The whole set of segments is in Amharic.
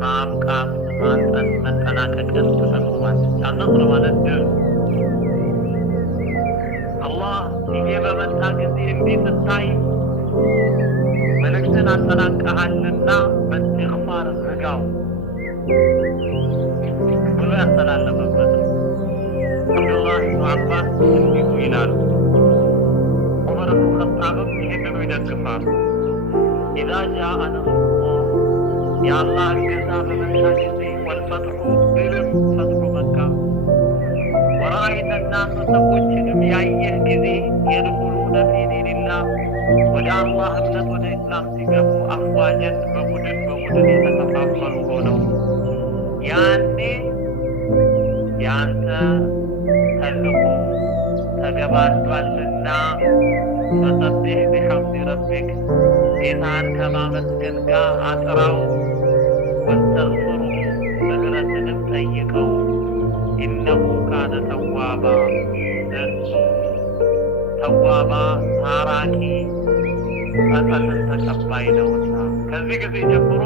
ማብቃት መጠናቀቅን ትጠቁማለች። አልነስር ማለት ድል። አላህ ጊዜ በመጣ ጊዜ እንዲህ ስታይ መልእክትን አጠናቀሃልና በእስትግፋር ዝጋው ብሎ ያስተላለፈበት ነው። አብዱላህ ብኑ አባስ እንዲሁ ይላሉ። ዑመር ብኑ ኸጣብም ይህንኑ ይደግፋሉ። ኢዛ ጃአ ነስሩላህ የአላህ እገዛ በመጣ ጊዜ ወልፈትሑ ድልም ፈትሑ መካ ወረአይተ ናሰ ሰዎችንም ያየህ ጊዜ የድኹሉነ ፊ ዲኒላህ ወደ አላህ እምነት ወደ ኢስላም ሲገቡ አፍዋጀን በቡድን የተከፋፈሉ ሆነው ያኔ ያንተ ተልእኮ ተገባዷልና ፈሰቢሕ ቢሐምዲ ረቢክ ጌታን ከማመስገን ጋር አጥራው ወስተግፍሩሁ ምህረትንም ጠይቀው ኢነሁ ካነ ተዋባ እሱ ተዋባ ታራቂ ጸጸትን ተቀባይ ነውና። ከዚህ ጊዜ ጀምሮ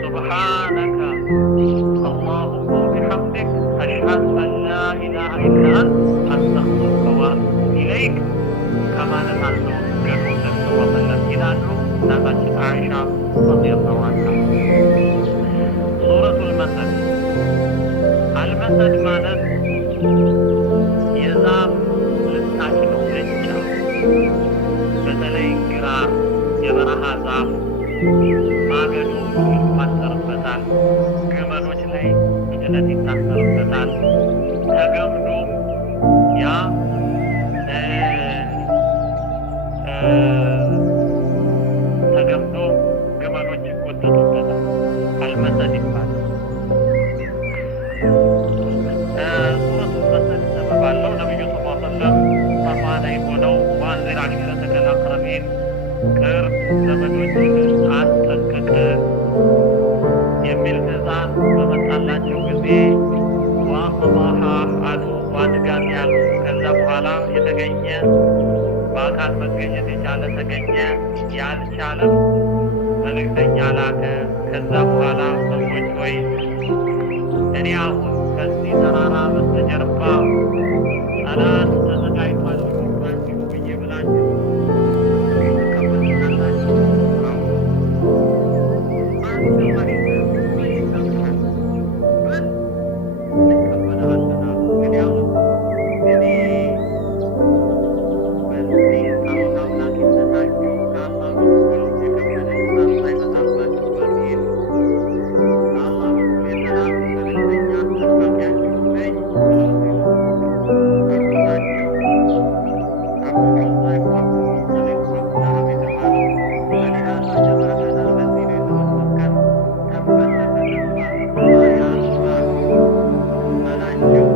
ሱብሓነከ አላሁመ ወቢሐምዲክ አሽሀዱ አን ላ ኢላሃ ኢላ አንተ አስተግፊሩከ ወአቱቡ ኢለይክ ከማለት አልተወገዱ ወሰለም ይላሉ እናታችን አይሻ ረዲየላሁ ዐንሃ። ሱረቱል መሰድ አልመሰድ ማለት የዛፍ ልጣጭ ነው። እንጫ በተለይ ግራር የበረሃ ዛፍ ማገዶ ይቋጠርበታል። ግመሎች ላይ ጭነት ይታሰርበታል። ተገምዶ ያ ተገምዶ ግመሎች ይጎተቱበታል። አልመሰድ ይባላል። ሱረቱል መሰድ ተባባለው ነብዩ ሰለላሁ ዐለይሂ ወሰለም ሰፋ ላይ ሆነው ወአንዚር ዐሺረተከል አቅረቢን ቅርብ ዘመዶችን አስጠንቅቅ የሚል ትዕዛዝ በመጣላቸው ጊዜ ዋኸባሃ አሉ ዋድጋም ያሉ። ከዛ በኋላ የተገኘ በአካል መገኘት የቻለ ተገኘ፣ ያልቻለም መልእክተኛ ላከ። ከዛ በኋላ ሰዎች ሆይ እኔ አሁን ከዚህ ተራራ በስተጀርባ ጠላት ተዘጋጅቷል ባችሁ ብዬ ብላችሁ ትቀበሉናላችሁ? አንተ ማለት ይሰማል ምን ትቀበላለና እንግዲያውስ እኔ በዚህ አሁን አምላክነታችሁ ከአላህ በኩል የከበደ ቅጣት ሳይመጣባችሁ በፊት ከአላህ በኩል የተላኩ መልእክተኛ አስጠባቂያችሁ ነኝ ብለው ሲሉ አጎታቸው አብዱላህ ብኑ ሙጠሊብ አቡ ለሀብ የተባለው ወሊሃዛ ጀዛተና ለዚህ ነው የተወሰድከን ተበለከ ተስፋ ያ አላህ በላቸው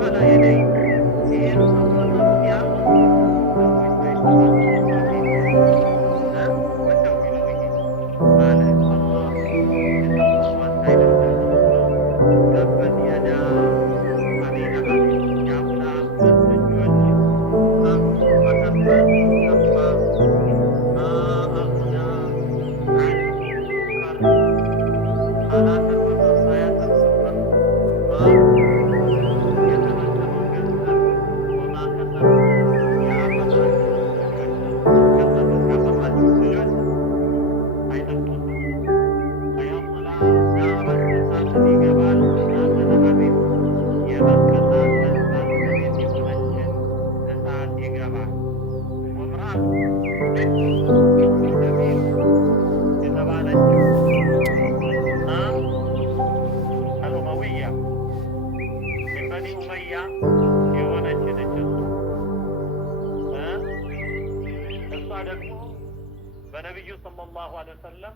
አላ የደይ ይህን ሰው ያሉት ሰዎች ሳይሰባሰቡ በፊት ወደው ቢለው ይሄ አለ አላህ የሰው ዋንታ አይደለም ብሎ ተበት የዳ አቢ ለሀብ የአቡ ለሀብ ሁለት እጆች ጸፉ። ወተበት ጠፋ። ማ አግና ዐንሁ ከርቡ አላተረፈም አያተርፍም ማሉ የተመደበው ገንዘብ ወማ ከሰቡ ያፈራቸው ልጆች ያፈራቸው ልጆች አይጠቅሙም። ፈየስላ ናረን እሳትን ይገባል። ዛተ ለሀቢብ የመቀጣት እሳት ቤት የሆነችን እሳት ይገባል። ወምራቱ ሰቢል የተባለችው አልኡመውያ ሚን በኒ ኡመያ የሆነች ነች። እሷ ደግሞ በነቢዩ ሰለላሁ ዐለይሂ ወሰለም